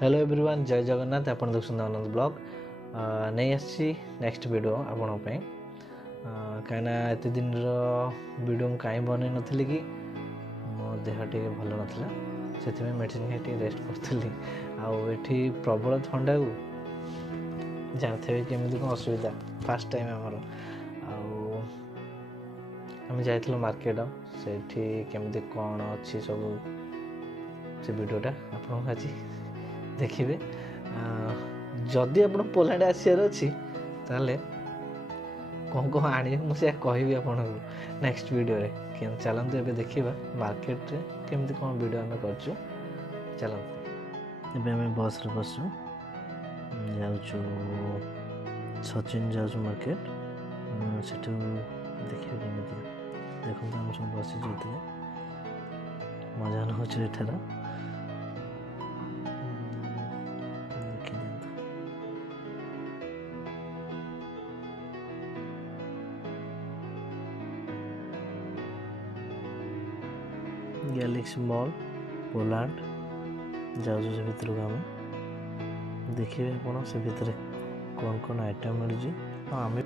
Hello everyone जय जगन्नाथ आप देखते आनंद ब्लॉग नहीं आसी नेक्स्ट वीडियो आपण कहीं एत दिन वीडियो कहीं बन नी कि मो देह टे भल नाला से मेडिसिन खाई रेस्ट करी आठी प्रबल थंडा को जानते केमी कौन असुविधा फास्ट टाइम आमर आम जाइल मार्केट से केमी कौन अच्छी सब से वीडियोटा आपको आज देखिए जदि आप पोलैंड आसार अच्छी ताले कौन कौन आने मुझे कहबी आपको नेक्स्ट वीडियो रे चलते एवं देखा मार्केट रे केमती कौन वीडियो आम कर चलते एवं बस रे बसु जाऊँ सचिन जाऊँ मार्केट से देखिए केमी देखो आम सब बसी मजा नठार गैलेक्सी मॉल पोलैंड जाऊँ से भितर को आम देखिए आप से भितर कौन कौन आइटम मिलूँ आम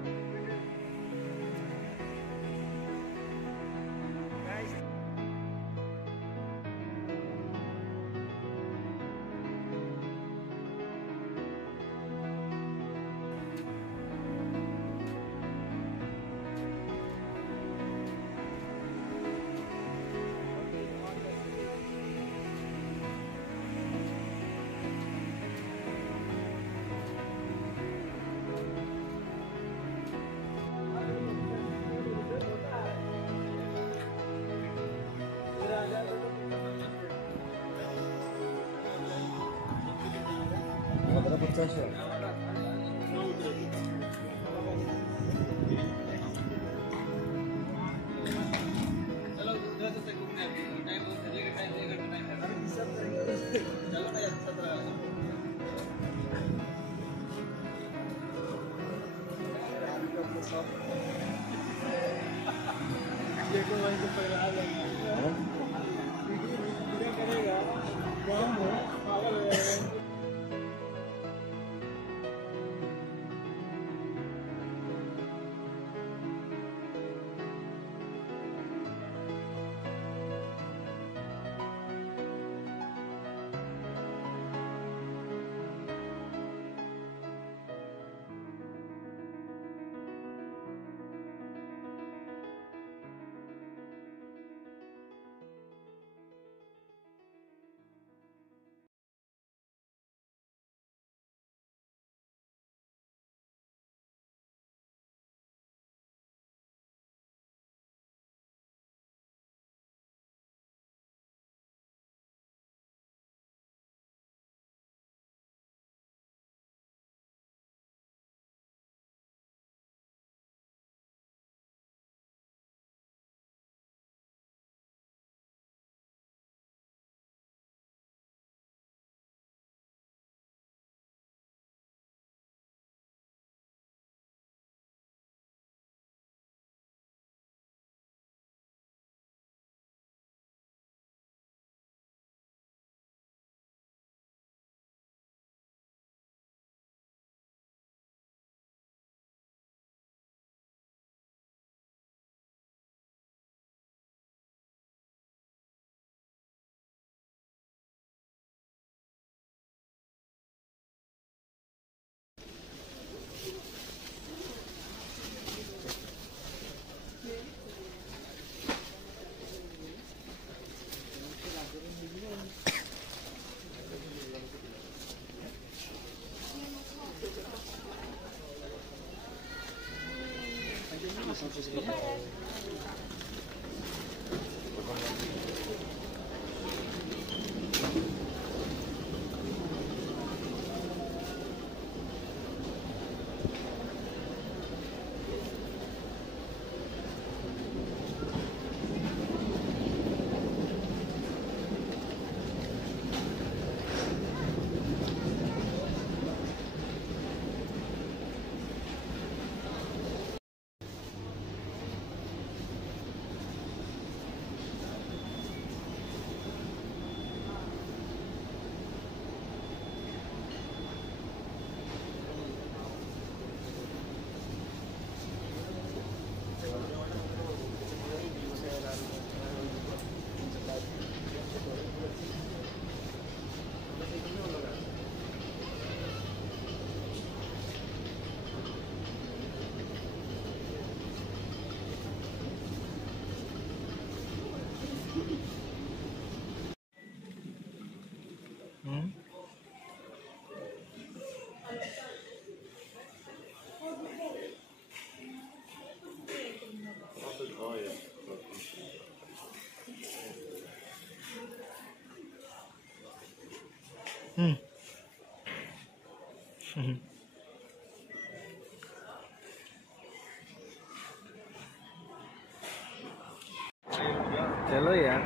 चलो यार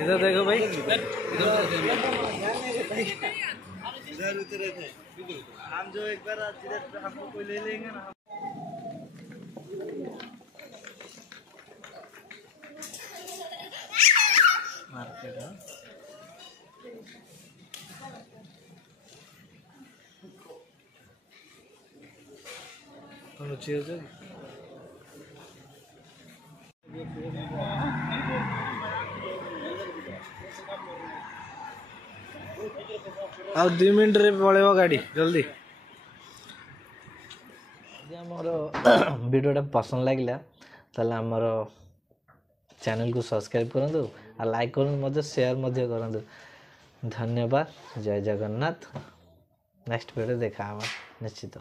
इधर देखो भाई इधर उतरे थे हम जो एक बार हमको कोई ले लेंगे ना मार्केट है रुचि हो जाएगी ଆଉ 2 ମିନିଟରେ ପଳେଇବ ଗାଡ଼ି ଜଲ୍ଦି ଯଦି ଆମର ଭିଡ଼ିଓଟା ପସନ୍ଦ ଲାଗିଲା ତାହେଲେ ଆମର ଚ୍ୟାନେଲକୁ ସବସ୍କ୍ରାଇବ୍ କରନ୍ତୁ ଆଉ ଲାଇକ୍ କରନ୍ତୁ ମଧ୍ୟ ସେୟାର ମଧ୍ୟ କରନ୍ତୁ ଧନ୍ୟବାଦ ଜୟ ଜଗନ୍ନାଥ ନେକ୍ସଟ ଭିଡ଼ିଓ ଦେଖା ହେବା ନିଶ୍ଚିତ।